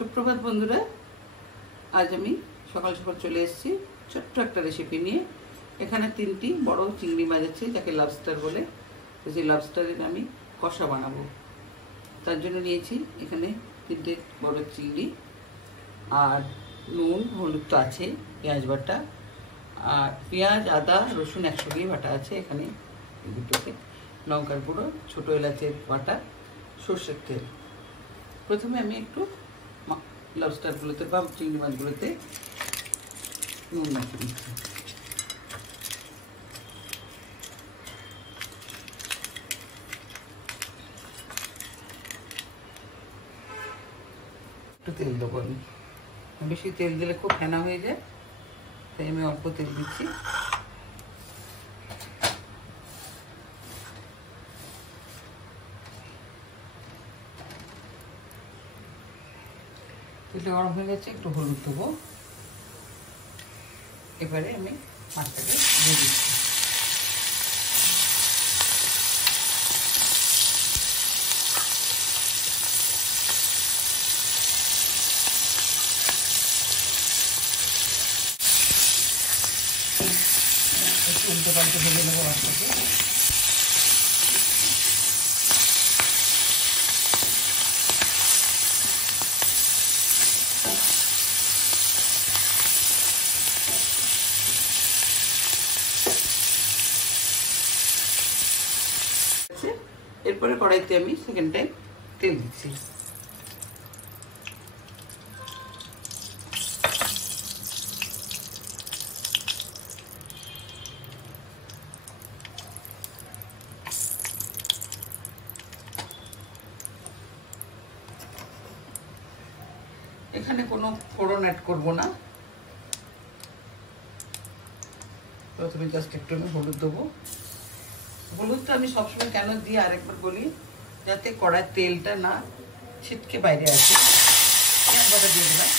সুপ্রভাত বন্ধুরা, আজ আমি সকাল সকাল চলে এসেছি ছোট্ট একটা রেসিপি নিয়ে। এখানে 3টি বড় চিংড়ি মাছ আছে, যাকে লবস্টার বলে। তো সেই লবস্টারের আমি কষা বানাবো। তার জন্য নিয়েছি এখানে 3টে বড় চিংড়ি, আর নুন হলুদ তো আছে, পেঁয়াজ বাটা, আর পেঁয়াজ আদা রসুন একসঙ্গেই বাটা আছে এখানে এই দুটোতে, লঙ্কার গুঁড়ো, ছোটো এলাচের বাটা, সর্ষের তেল। প্রথমে আমি একটু লবস্টারগুলোতে বা চিংড়ি মাছগুলোতে নুন মাখিয়ে দিচ্ছি। একটু তেল দেবো আমি, বেশি তেল দিলে খুব ফেনা হয়ে যায়, তাই আমি অল্প তেল দিচ্ছি। তেলটা গরম হয়ে গেছে, একটু হলুদ দেবো। এবারে আমি মাছটাকে দিয়ে দিচ্ছি। একটু উল্টো পাল্টে ভেজে নেবো মাছটাকে। এরপরে কড়াইতে আমি সেকেন্ড টাইম তেল দিচ্ছি। এখানে কোনো ফোড়ন অ্যাড করব না, প্রথমে জাস্ট একটু আমি হলুদ দেবো। হলুদটা আমি সবসময় কেন দিই আরেকবার বলি, যাতে কড়ার তেলটা না ছিটকে বাইরে আসে। পেঁয়াজ বাটা দিয়ে দিলাম,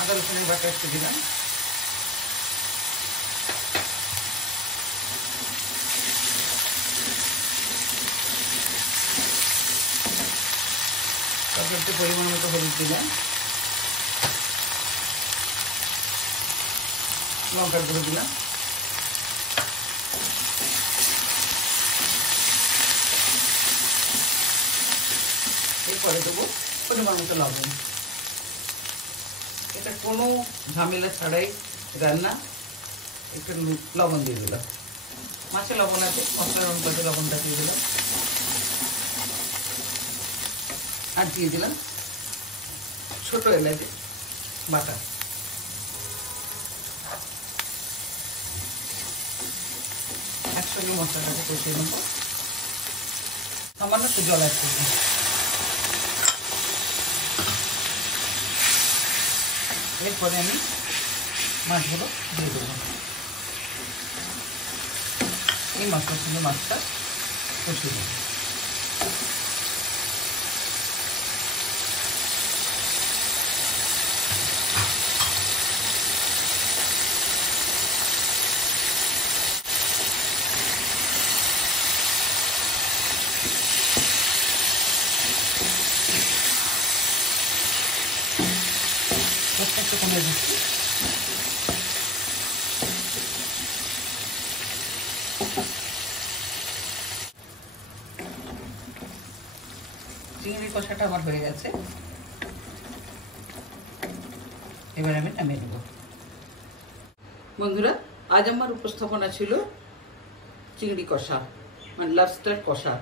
আদা রসুনের বাটা একটু দিলাম, একটু পরিমাণ মতো হলুদ দিলাম, লঙ্কার গুঁড়ো দিলাম, এরপরে দেবো পরিমাণ মতো লবণ। এটা কোনো ঝামেলা ছাড়াই রান্না। একটু লবণ দিয়ে দিলাম, মাছে লবণ আছে, মশলার অনুপাতে লবণটা দিয়ে দিলাম, আর দিয়ে দিলাম ছোটো এলাচ বাটা। একসঙ্গে মশলাটাকে কষিয়ে নেব, সামান্য একটু জল আছে। এরপরে আমি মাছগুলো দিয়ে দেবো। এই মশলার সঙ্গে মাছটা কষিয়ে দেবো। একটু কমে দিচ্ছি। চিংড়ি কষাটা আমার হয়ে গেছে, এবার আমি নামিয়ে নেব। বন্ধুরা, আজ আমার উপস্থাপনা ছিল চিংড়ি কষা, মানে লবস্টার কষা।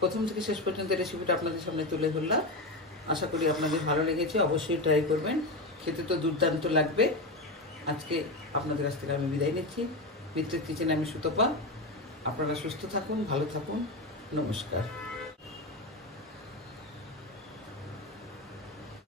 প্রথম থেকে শেষ পর্যন্ত রেসিপিটা আপনাদের সামনে তুলে ধরলাম। আশা করি আপনাদের ভালো লেগেছে, অবশ্যই ট্রাই করবেন, খেতে তো দুর্দান্ত লাগবে। আজকে আপনাদের কাছ থেকে আমি বিদায় নিচ্ছি। মিত্রের কিচেনে আমি সুতপা। আপনারা সুস্থ থাকুন, ভালো থাকুন, নমস্কার।